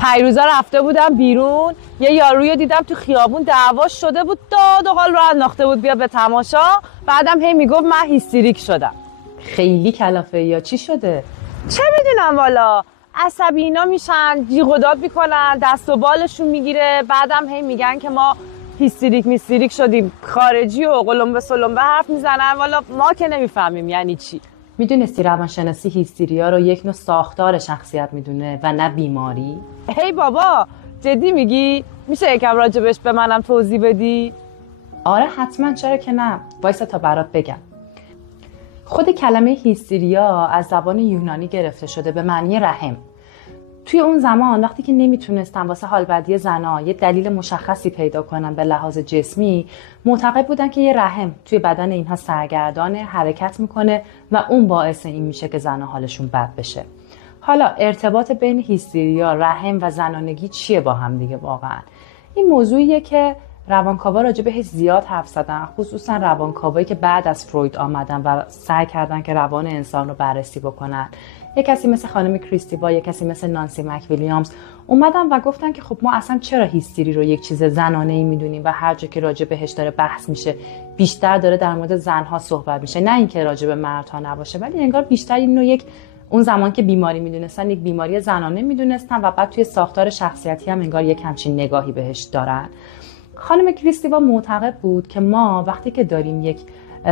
پیروزا رفته بودم بیرون، یه یارویی دیدم تو خیابون دعواش شده بود، داد و قال رو انداخته بود بیا به تماشا. بعدم هی میگفت من هیستریک شدم. خیلی کلافه. یا چی شده؟ چه میدونم والا، عصبی اینا میشن، جیغ و داد میکنن، دست و بالشون میگیره. بعدم هی میگن که ما هیستریک شدیم، خارجی و قلمبه سلمبه حرف میزنن. والا ما که نمیفهمیم یعنی چی. میدونستی روانشناسی هیستریا رو یک نوع ساختار شخصیت میدونه و نه بیماری؟ هی بابا جدی میگی؟ میشه یکم راجبش به منم توضیح بدی؟ آره حتما، چرا که نه. وایسا تا برات بگم. خود کلمه هیستریا از زبان یونانی گرفته شده به معنی رحم. توی اون زمان وقتی که نمیتونستن واسه حالبدی زنا یه دلیل مشخصی پیدا کنن به لحاظ جسمی، معتقد بودن که یه رحم توی بدن اینها سرگردانه، حرکت میکنه و اون باعث این میشه که زنا حالشون بد بشه. حالا ارتباط بین هیستریا، رحم و زنانگی چیه با هم دیگه واقعا؟ این موضوعیه که روانکاوا راجع بهش زیاد حرف زدن، خصوصا روانکاوایی که بعد از فروید آمدن و سعی کردن که روان انسان رو بررسی بکنن. یک کسی مثل خانم کریستیوا، یک کسی مثل نانسی مکویلیامز اومدن و گفتن که خب ما اصلا چرا هیستری رو یک چیز زنانه‌ای میدونیم و هر جا که راجع بهش داره بحث میشه بیشتر داره در مورد زنها صحبت میشه، نه اینکه راجع به مردها نباشه، ولی انگار بیشتر اینو یک اون زمان که بیماری میدونستن یک بیماری زنانه میدونستن و بعد توی ساختار شخصیتی هم انگار یک همچین نگاهی بهش دارن. خانم کریستیوا معتقد بود که ما وقتی که داریم یک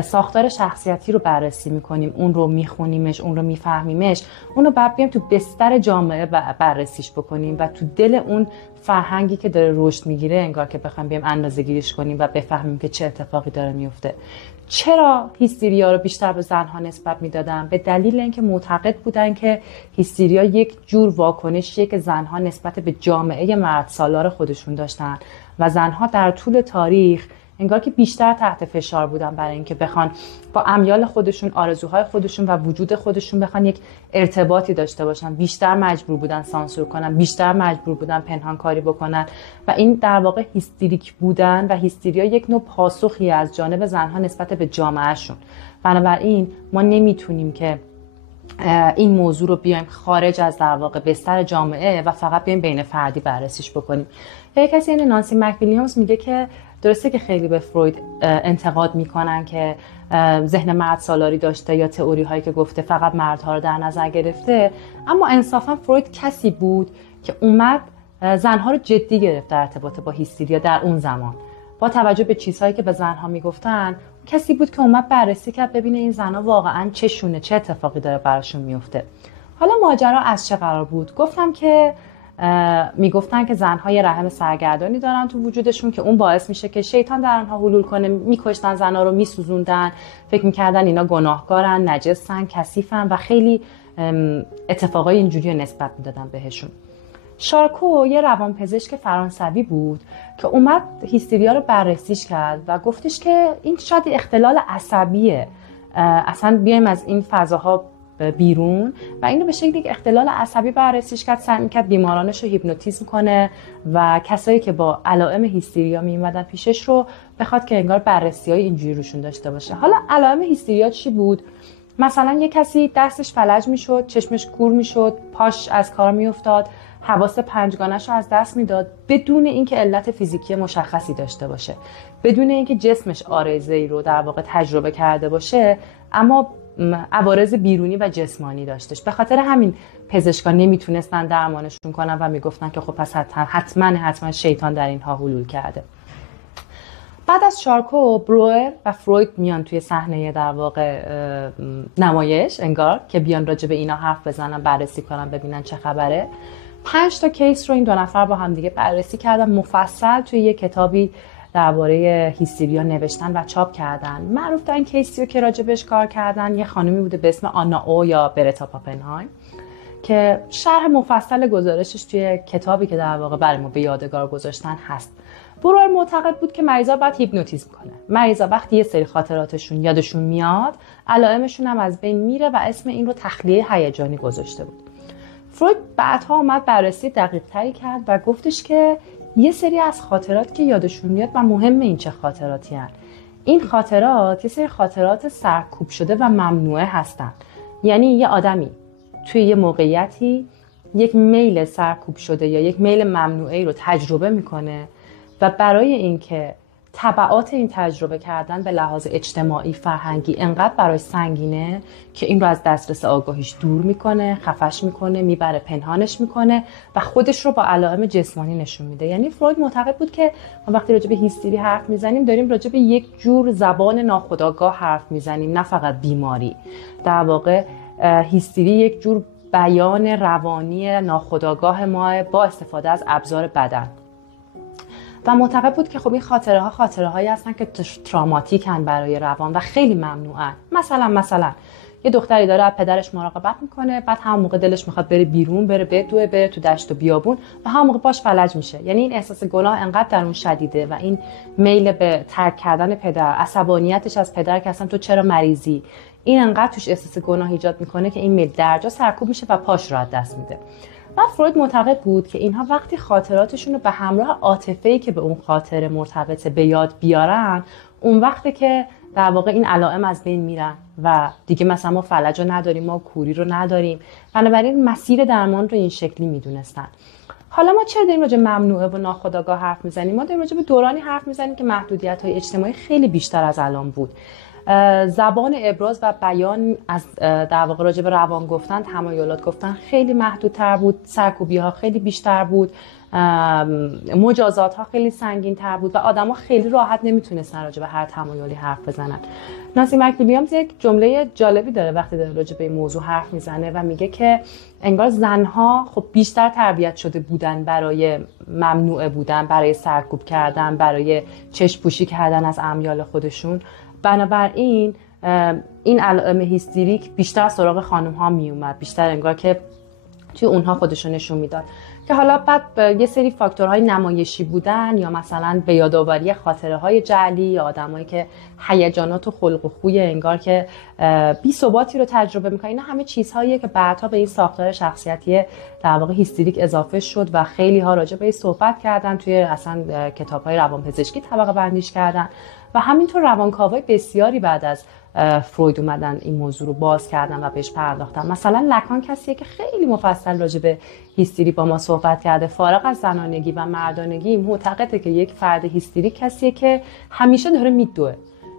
ساختار شخصیتی رو بررسی میکنیم، اون رو میخونیمش، اون رو میفهمیمش، اون رو بعد بیایم تو بستر جامعه بررسیش بکنیم و تو دل اون فرهنگی که داره رشد میگیره انگار که بخوایم بیایم اندازه‌گیریش کنیم و بفهمیم که چه اتفاقی داره میفته. چرا هیستریا رو بیشتر به زنها نسبت میدادن؟ به دلیل اینکه معتقد بودن که هیستریا یک جور واکنشیه که زنها نسبت به جامعه مردسالار خودشون داشتن و زنها در طول تاریخ انگار که بیشتر تحت فشار بودن برای اینکه بخوان با امیال خودشون، آرزوهای خودشون و وجود خودشون بخوان یک ارتباطی داشته باشن، بیشتر مجبور بودن سانسور کنن، بیشتر مجبور بودن پنهانکاری بکنن و این در واقع هیستریک بودن و هیستریا یک نوع پاسخی از جانب زنها نسبت به جامعهشون. بنابراین ما نمیتونیم که این موضوع رو بیایم خارج از در واقع بستر جامعه و فقط بیایم بین فردی بررسیش بکنیم. یک کسی یعنی نانسی مکویلیامز میگه که درسته که خیلی به فروید انتقاد میکنن که ذهن مرد سالاری داشته یا تئوری هایی که گفته فقط مردها رو در نظر گرفته، اما انصافا فروید کسی بود که اومد زنها رو جدی گرفت در ارتباط با هیستریا در اون زمان. با توجه به چیزهایی که به زنها میگفتن، کسی بود که اومد بررسی کرد ببینه این زنها واقعا چشونه، چه اتفاقی داره براشون میفته. حالا ماجرا از چه قرار بود؟ گفتم که میگفتن که زنها یه رحم سرگردانی دارن تو وجودشون که اون باعث میشه که شیطان در آنها حلول کنه. میکشتن زنها رو، میسوزوندن، فکر میکردن اینا گناهکارن، نجسن، کثیفن و خیلی اتفاقای اینجوری نسبت میدادن بهشون. شارکو یه روانپزشک فرانسوی بود که اومد هیستریا رو بررسیش کرد و گفتش که این شاید اختلال عصبیه، اصلا بیایم از این فضاها بیرون و اینو به شکلی که اختلال عصبی بررسیش کرد. سعی می‌کرد بیمارانش رو هیپنوتیزم کنه و کسایی که با علائم هیستریا میومدن پیشش رو بخواد که انگار بررسی‌های اینجوری روشون داشته باشه. حالا علائم هیستریا چی بود؟ مثلا یه کسی دستش فلج میشد، چشمش کور میشد، پاش از کار میافتاد، حواس پنجگانش رو از دست میداد بدون اینکه علت فیزیکی مشخصی داشته باشه، بدون اینکه جسمش آرزه‌ای رو در واقع تجربه کرده باشه، اما عوارض بیرونی و جسمانی داشتش. به خاطر همین پزشکان نمیتونستن درمانشون کنن و میگفتن که خب پس حتما شیطان در اینها حلول کرده. بعد از شارکو، بروئر و فروید میان توی صحنه در واقع نمایش، انگار که بیان راجع به اینا حرف بزنن، بررسی کنن، ببینن چه خبره. 5 تا کیس رو این دو نفر با هم دیگه بررسی کردن مفصل توی یه کتابی درباره هیستریا نوشتن و چاپ کردن. معروف ترین کیسی رو که راجبش کار کردن یه خانمی بوده به اسم آنا او یا برتا پاپنهایم که شرح مفصل گزارشش توی کتابی که در واقع برای ما به یادگار گذاشتن هست. بروئر معتقد بود که مریضا باید هیپنوتیزم کنه. مریضا وقتی یه سری خاطراتشون یادشون میاد، علائمشون هم از بین میره و اسم این رو تخلیه هیجانی گذاشته بود. فروید بعدها اومد بررسی دقیق تری کرد و گفتش که یه سری از خاطرات که یادشون میاد و مهمه این چه خاطراتی هستن. این خاطرات یه سری خاطرات سرکوب شده و ممنوعه هستن. یعنی یه آدمی توی یه موقعیتی یک میل سرکوب شده یا یک میل ممنوعه رو تجربه میکنه و برای اینکه تبعات این تجربه کردن به لحاظ اجتماعی فرهنگی انقدر برای سنگینه که این رو از دسترس آگاهیش دور میکنه، خفش میکنه، میبره پنهانش میکنه و خودش رو با علائم جسمانی نشون میده. یعنی فروید معتقد بود که ما وقتی راجع به هیستری حرف میزنیم داریم راجع به یک جور زبان ناخودآگاه حرف میزنیم، نه فقط بیماری. در واقع هیستری یک جور بیان روانی ناخودآگاه ما با استفاده از ابزار بدن. و معتقد بود که خب این خاطره هایی هستن که تراماتیکن برای روان و خیلی ممنوعن. مثلا یه دختری داره از پدرش مراقبت میکنه، بعد هم موقع دلش میخواد بره بیرون، بره بدوه، بره تو دشت و بیابون و هم موقع باش فلج میشه. یعنی این احساس گناه انقدر در اون شدیده و این میل به ترک کردن پدر، عصبانیتش از پدر که اصلا تو چرا مریضی، این انقدر توش احساس گناه ایجاد میکنه که این میل درجا سرکوب میشه و پاش رو از دست میده. و فروید معتقد بود که اینها وقتی خاطراتشون رو به همراه عاطفه‌ای که به اون خاطره مرتبطه به یاد بیارن، اون وقته که در واقع این علائم از بین میرن و دیگه مثلا ما فلج رو نداریم، ما کوری رو نداریم. بنابراین مسیر درمان رو این شکلی میدونستن. حالا ما چرا داریم راجع به ممنوعه و ناخودآگاه حرف میزنیم؟ ما داریم راجع به دورانی حرف میزنیم که محدودیت‌های اجتماعی خیلی بیشتر از الان بود. زبان ابراز و بیان از در واقع راجع به روان گفتن، تمایلات گفتن خیلی محدودتر بود، سرکوبی‌ها خیلی بیشتر بود، مجازات‌ها خیلی سنگین‌تر بود و آدم‌ها خیلی راحت نمیتونستن راجع به هر تمایلی حرف بزنن. نانسی مک‌ویلیامز یک جمله جالبی داره وقتی داره راجع به این موضوع حرف میزنه و میگه که انگار زن‌ها خب بیشتر تربیت شده بودن برای ممنوعه بودن، برای سرکوب کردن، برای چشم پوشی کردن از امیال خودشون. بنابراین این علائم هیستریک بیشتر سراغ خانم ها می اومد، بیشتر انگار که توی اونها خودشون نشون میداد که حالا بعد یه سری فاکتورهای نمایشی بودن یا مثلا به یادآوری خاطره های جعلی یا آدمایی که هیجانات و خلق و خوی انگار که بی ثباتی رو تجربه میکنن. اینا همه چیزهاییه که بعدها به این ساختار شخصیتی در واقع هیستریک اضافه شد و خیلی ها راجع به این صحبت کردن، توی اصلا کتاب‌های روانپزشکی طبقه بندیش کردن و همینطور روانکاوای بسیاری بعد از فروید اومدن این موضوع رو باز کردن و بهش پرداختن. مثلا لکان کسیه که خیلی مفصل راجع به هیستری با ما صحبت کرده. فارغ از زنانگی و مردانگی معتقده که یک فرد هیستری کسیه که همیشه داره میدوه،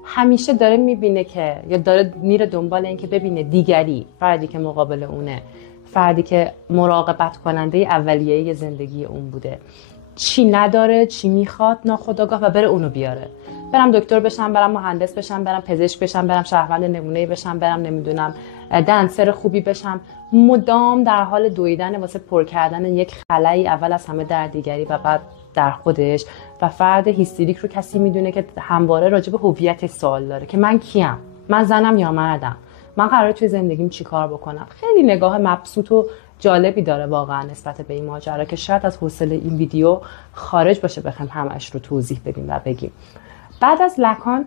همیشه داره میبینه که یا داره میره دنبال این که ببینه دیگری، فردی که مقابل اونه، فردی که مراقبت کننده اولیه زندگی اون بوده، چی نداره، چی میخواد ناخودآگاه و بره اونو بیاره. برم دکتر بشم، برم مهندس بشم، برم پزشک بشم، برم شهروند نمونه‌ای بشم، برم نمیدونم دنسر خوبی بشم. مدام در حال دویدن واسه پر کردن یک خلایی، اول از همه در دیگری و بعد در خودش. و فرد هیستریک رو کسی میدونه که همواره راجع به هویتش سوال داره که من کیم؟ من زنم یا مردم؟ من قراره توی زندگیم چیکار بکنم؟ خیلی نگاه مبسوط و جالبی داره واقعا نسبت به این ماجرا که شاید از حوصله این ویدیو خارج باشه بخوایم همش رو توضیح بدیم و بگیم. بعد از لکان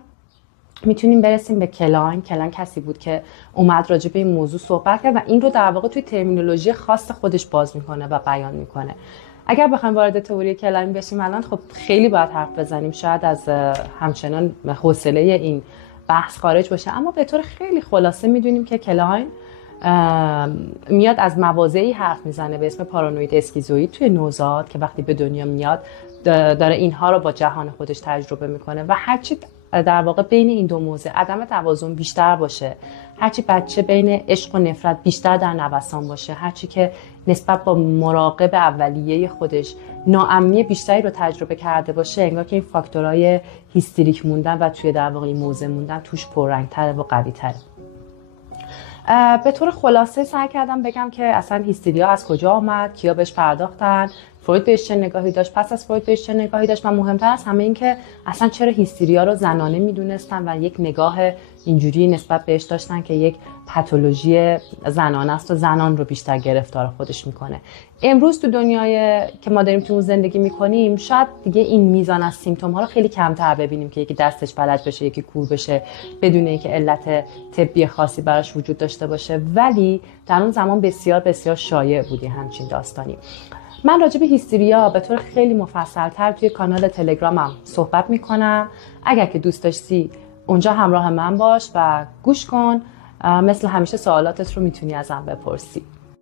میتونیم برسیم به کلاین. کلاین کسی بود که اومد راجع به این موضوع صحبت کرد و این رو در واقع توی ترمینولوژی خاص خودش باز میکنه و بیان میکنه. اگر بخوایم وارد تئوری کلاین بشیم الان خب خیلی باید حرف بزنیم، شاید از همچنان حوصله این بحث خارج باشه، اما به طور خیلی خلاصه میدونیم که کلاین میاد از مواضعی حرف میزنه به اسم پارانوید اسکیزوئید توی نوزاد که وقتی به دنیا میاد داره اینها رو با جهان خودش تجربه میکنه و هرچی در واقع بین این دو موضع عدم توازن بیشتر باشه، هرچی بچه بین عشق و نفرت بیشتر در نوسان باشه، هرچی که نسبت با مراقب اولیه خودش ناامنی بیشتری رو تجربه کرده باشه، انگار که این فاکتورهای هیستریک موندن و توی در واقع این موضع موندن توش پررنگ‌تره و قوی‌تره. به طور خلاصه سعی کردم بگم که اصلا هیستریا از کجا آمد، کیا بهش پرداختن، فروید بهش چه نگاهی داشت، پس از فروید بهش چه نگاهی داشت و مهمتر از همه این که اصلا چرا هیستریا رو زنانه میدونستن و یک نگاه اینجوری نسبت بهش داشتن که یک پاتولوژی زنانه است و زنان رو بیشتر گرفتار خودش میکنه. امروز تو دنیای که ما داریم تو زندگی میکنیم شاید دیگه این میزان از سیمتوم ها رو خیلی کمتر ببینیم که یکی دستش فلج بشه، یکی کور بشه بدون اینکه علت طبی خاصی براش وجود داشته باشه، ولی در اون زمان بسیار بسیار شایع بودی همچین داستانی. من راجع به هیستریا به طور خیلی مفصل‌تر توی کانال تلگرامم صحبت میکنم. اگر که دوست داشتی اونجا همراه من باش و گوش کن. مثل همیشه سوالاتت رو میتونی ازم بپرسی.